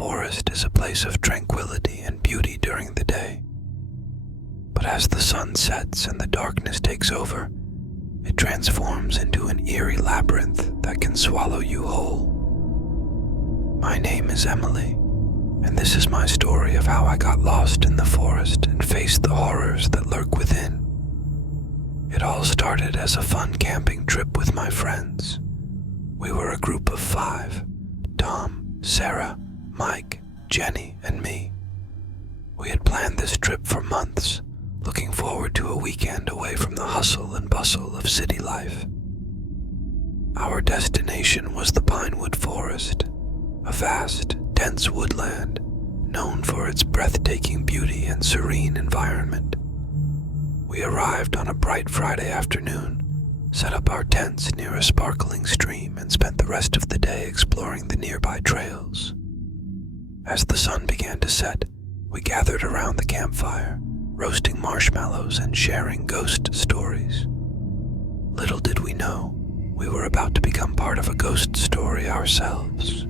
forest is a place of tranquility and beauty during the day. But as the sun sets and the darkness takes over, it transforms into an eerie labyrinth that can swallow you whole. My name is Emily, and this is my story of how I got lost in the forest and faced the horrors that lurk within. It all started as a fun camping trip with my friends. We were a group of 5: Tom, Sarah, Mike, Jenny, and me. We had planned this trip for months, looking forward to a weekend away from the hustle and bustle of city life. Our destination was the Pinewood Forest, a vast, dense woodland known for its breathtaking beauty and serene environment. We arrived on a bright Friday afternoon, set up our tents near a sparkling stream, and spent the rest of the day exploring the nearby trails. As the sun began to set, we gathered around the campfire, roasting marshmallows and sharing ghost stories. Little did we know, we were about to become part of a ghost story ourselves.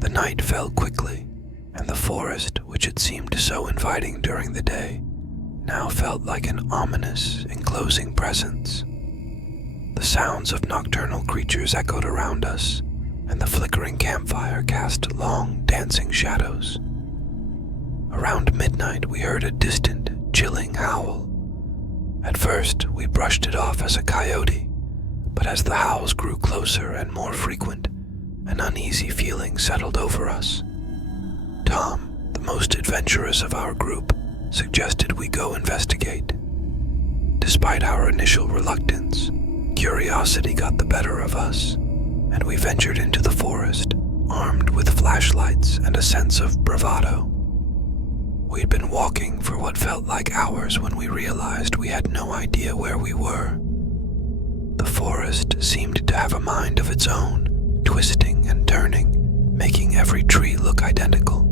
The night fell quickly, and the forest, which had seemed so inviting during the day, now felt like an ominous, enclosing presence. The sounds of nocturnal creatures echoed around us, and the flickering campfire cast long, dancing shadows. Around midnight, we heard a distant, chilling howl. At first, we brushed it off as a coyote, but as the howls grew closer and more frequent, an uneasy feeling settled over us. Tom, the most adventurous of our group, suggested we go investigate. Despite our initial reluctance, curiosity got the better of us, and we ventured into the forest, armed with flashlights and a sense of bravado. We'd been walking for what felt like hours when we realized we had no idea where we were. The forest seemed to have a mind of its own, twisting and turning, making every tree look identical.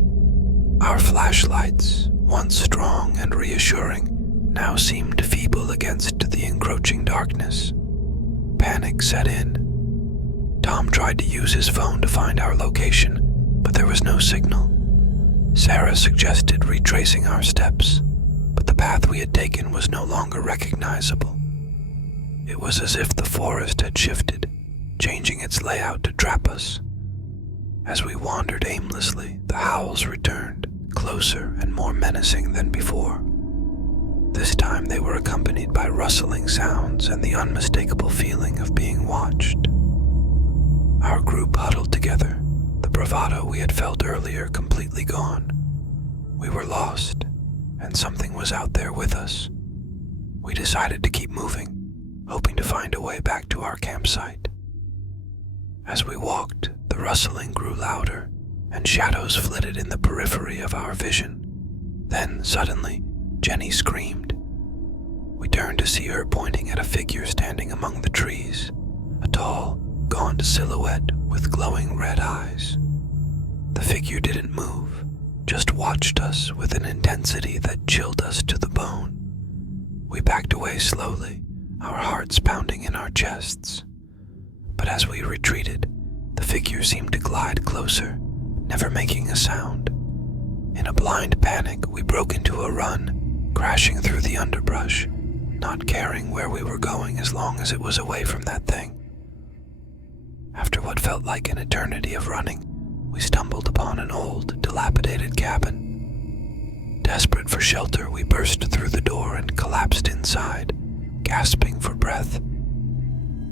Our flashlights, once strong and reassuring, now seemed feeble against the encroaching darkness. Panic set in. Tom tried to use his phone to find our location, but there was no signal. Sarah suggested retracing our steps, but the path we had taken was no longer recognizable. It was as if the forest had shifted, changing its layout to trap us. As we wandered aimlessly, the howls returned, closer and more menacing than before. This time they were accompanied by rustling sounds and the unmistakable feeling of being watched. Our group huddled together, the bravado we had felt earlier completely gone. We were lost, and something was out there with us. We decided to keep moving, hoping to find a way back to our campsite. As we walked, the rustling grew louder, and shadows flitted in the periphery of our vision. Then, suddenly, Jenny screamed. We turned to see her pointing at a figure standing among the trees, a tall, gaunt silhouette with glowing red eyes. The figure didn't move, just watched us with an intensity that chilled us to the bone. We backed away slowly, our hearts pounding in our chests. But as we retreated, the figure seemed to glide closer, never making a sound. In a blind panic, we broke into a run, crashing through the underbrush, not caring where we were going as long as it was away from that thing. After what felt like an eternity of running, we stumbled upon an old, dilapidated cabin. Desperate for shelter, we burst through the door and collapsed inside, gasping for breath.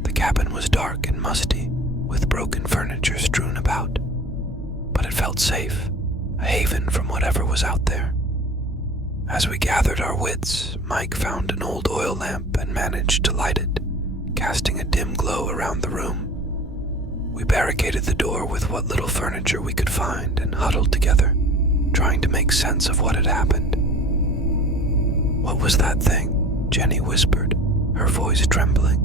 The cabin was dark and musty, with broken furniture strewn about, but it felt safe, a haven from whatever was out there. As we gathered our wits, Mike found an old oil lamp and managed to light it, casting a dim glow around the room. We barricaded the door with what little furniture we could find and huddled together, trying to make sense of what had happened. "What was that thing?" Jenny whispered, her voice trembling.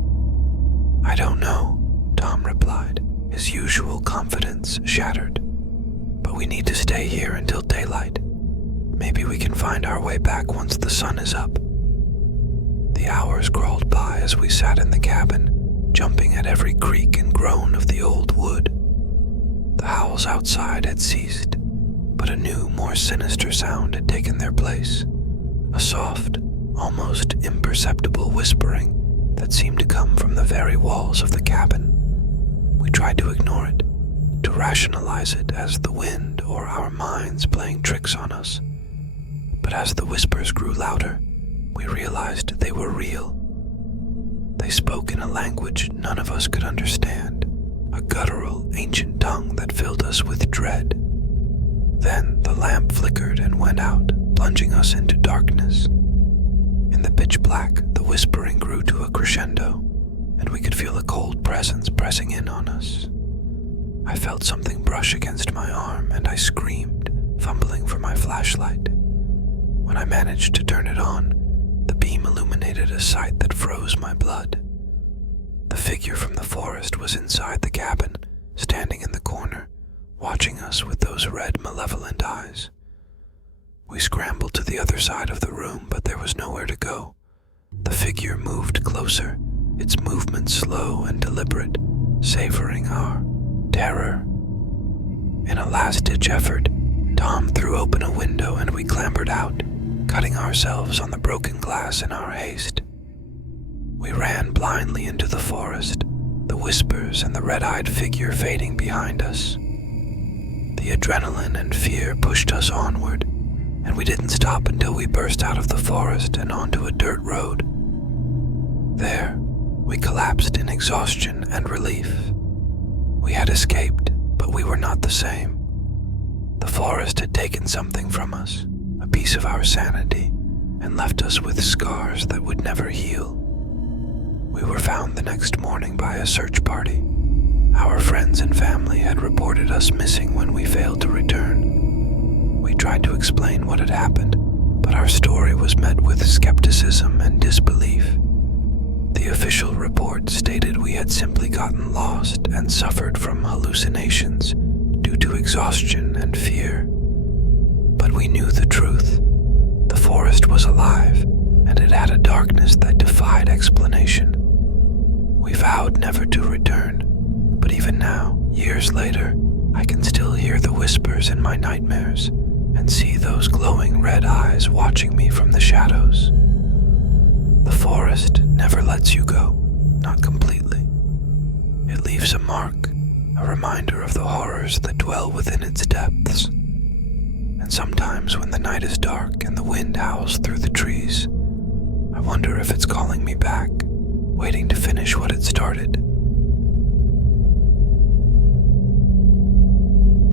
"I don't know," Tom replied, his usual confidence shattered. "But we need to stay here until daylight. Maybe we can find our way back once the sun is up." The hours crawled by as we sat in the cabin, jumping at every creak and groan of the old wood. The howls outside had ceased, but a new, more sinister sound had taken their place. A soft, almost imperceptible whispering that seemed to come from the very walls of the cabin. We tried to ignore it, to rationalize it as the wind or our minds playing tricks on us. But as the whispers grew louder, we realized they were real. They spoke in a language none of us could understand, a guttural, ancient tongue that filled us with dread. Then the lamp flickered and went out, plunging us into darkness. In the pitch black, the whispering grew to a crescendo, and we could feel a cold presence pressing in on us. I felt something brush against my arm, and I screamed, fumbling for my flashlight. When I managed to turn it on, the beam illuminated a sight that froze my blood. The figure from the forest was inside the cabin, standing in the corner, watching us with those red, malevolent eyes. We scrambled to the other side of the room, but there was nowhere to go. The figure moved closer, its movement slow and deliberate, savoring our terror. In a last-ditch effort, Tom threw open a window and we clambered out, cutting ourselves on the broken glass in our haste. We ran blindly into the forest, the whispers and the red-eyed figure fading behind us. The adrenaline and fear pushed us onward, and we didn't stop until we burst out of the forest and onto a dirt road. There, we collapsed in exhaustion and relief. We had escaped, but we were not the same. The forest had taken something from us, a piece of our sanity, and left us with scars that would never heal. We were found the next morning by a search party. Our friends and family had reported us missing when we failed to return. We tried to explain what had happened, but our story was met with skepticism and disbelief. The official report stated we had simply gotten lost and suffered from hallucinations due to exhaustion and fear. But we knew the truth. The forest was alive, and it had a darkness that defied explanation. We vowed never to return, but even now, years later, I can still hear the whispers in my nightmares and see those glowing red eyes watching me from the shadows. The forest never lets you go, not completely. It leaves a mark, a reminder of the horrors that dwell within its depths. And sometimes when the night is dark and the wind howls through the trees, I wonder if it's calling me back, waiting to finish what it started.